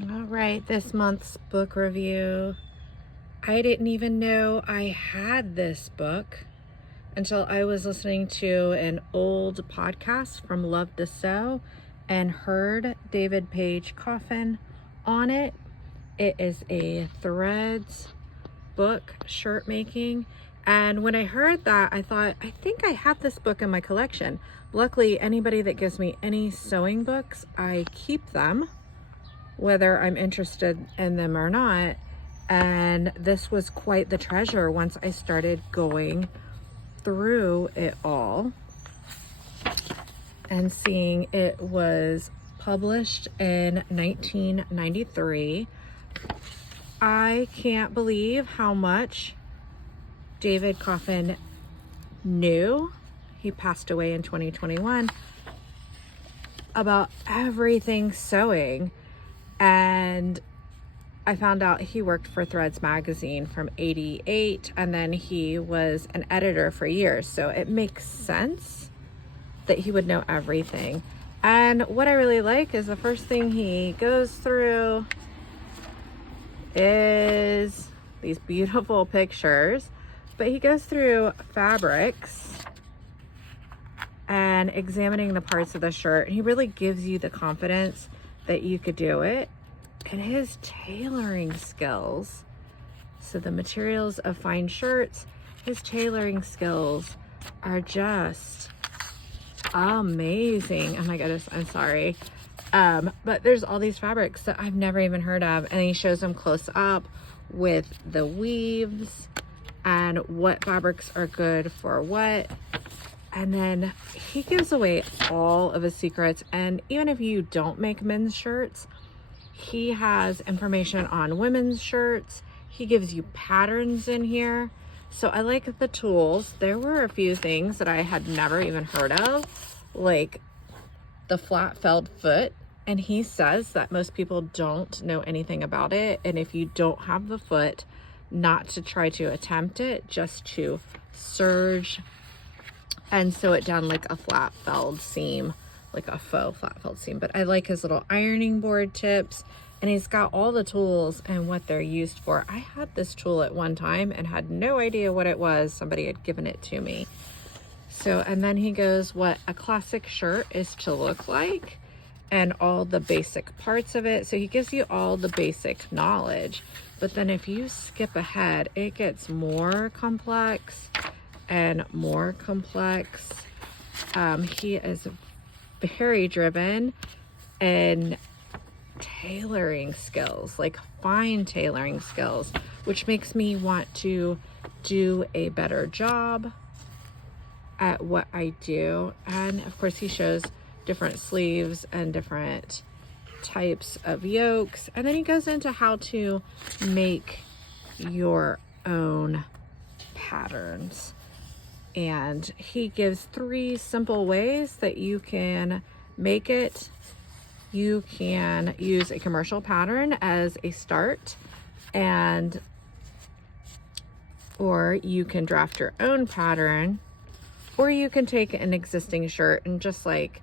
All right, this month's book review. I didn't even know I had this book until I was listening to an old podcast from Love to Sew and heard David Page Coffin on it. It is a threads book, shirt making. And when I heard that, I thought, I think I have this book in my collection. Luckily, anybody that gives me any sewing books, I keep them, whether I'm interested in them or not. And this was quite the treasure once I started going through it all and seeing it was published in 1993. I can't believe how much David Coffin knew. He passed away in 2021 about everything sewing. And I found out he worked for Threads magazine from '88, and then he was an editor for years. So it makes sense that he would know everything. And what I really like is the first thing he goes through is these beautiful pictures, but he goes through fabrics and examining the parts of the shirt. He really gives you the confidence that you could do it. And his tailoring skills, so the materials of fine shirts, his tailoring skills are just amazing. Oh my goodness, I'm sorry. But there's all these fabrics that I've never even heard of, and he shows them close up with the weaves and what fabrics are good for what. And then he gives away all of his secrets. And even if you don't make men's shirts, he has information on women's shirts. He gives you patterns in here. So I like the tools. There were a few things that I had never even heard of, like the flat felled foot. And he says that most people don't know anything about it. And if you don't have the foot, not to try to attempt it, just to serge and sew it down like a flat felled seam, like a faux flat felled seam. But I like his little ironing board tips, and he's got all the tools and what they're used for. I had this tool at one time and had no idea what it was. Somebody had given it to me. So, and then he goes what a classic shirt is to look like and all the basic parts of it. So he gives you all the basic knowledge, but then if you skip ahead, it gets more complex and more complex. He is very driven in tailoring skills, like fine tailoring skills, which makes me want to do a better job at what I do. And of course he shows different sleeves and different types of yokes, and then he goes into how to make your own patterns. And he gives 3 simple ways that you can make it. You can use a commercial pattern as a start, or you can draft your own pattern, or you can take an existing shirt and just like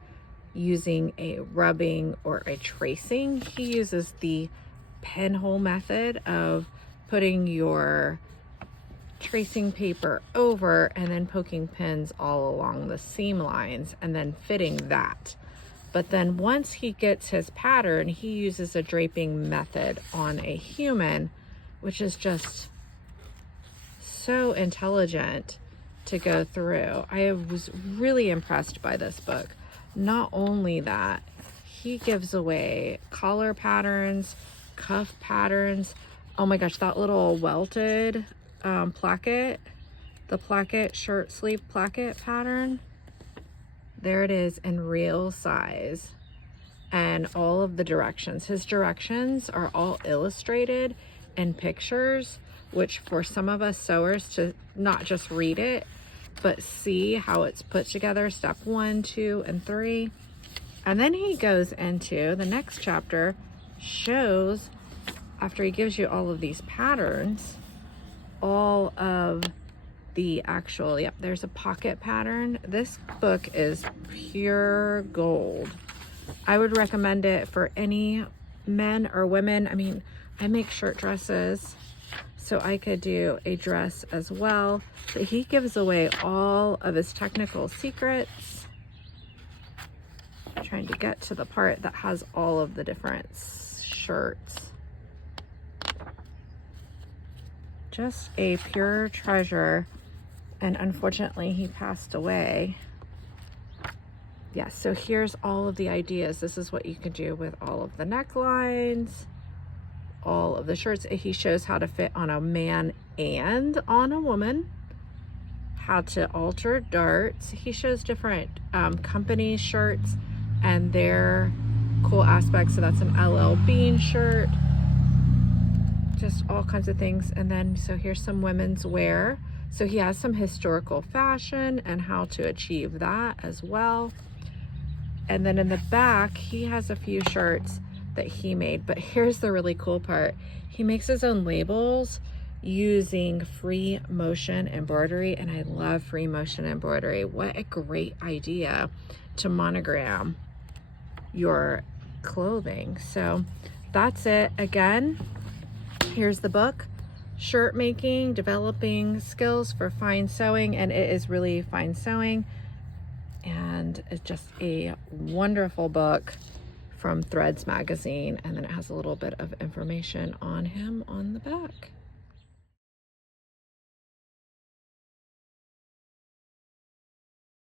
using a rubbing or a tracing. He uses the pinhole method of putting your tracing paper over and then poking pins all along the seam lines and then fitting that. But then once he gets his pattern, he uses a draping method on a human, which is just so intelligent to go through. I was really impressed by this book. Not only that, he gives away collar patterns, cuff patterns. Oh my gosh, that little welted placket, the placket shirt sleeve placket pattern, there it is in real size, and all of the directions. His directions are all illustrated in pictures, which for some of us sewers to not just read it, but see how it's put together, step 1, 2, and 3. And then he goes into the next chapter, shows, after he gives you all of these patterns, all of the actual, yep, there's a pocket pattern. This book is pure gold. I would recommend it for any men or women. I mean, I make shirt dresses, so I could do a dress as well. But he gives away all of his technical secrets. I'm trying to get to the part that has all of the different shirts. Just a pure treasure. And unfortunately, he passed away. Yes, so here's all of the ideas. This is what you can do with all of the necklines, all of the shirts. He shows how to fit on a man and on a woman, how to alter darts. He shows different company shirts and their cool aspects. So that's an LL Bean shirt, just all kinds of things. And then, so here's some women's wear. So he has some historical fashion and how to achieve that as well. And then in the back, he has a few shirts that he made. But here's the really cool part. He makes his own labels using free motion embroidery. And I love free motion embroidery. What a great idea to monogram your clothing. So that's it. Again, here's the book. Shirt Making, Developing Skills for Fine Sewing. And it is really fine sewing. And it's just a wonderful book from Threads magazine. And then it has a little bit of information on him on the back.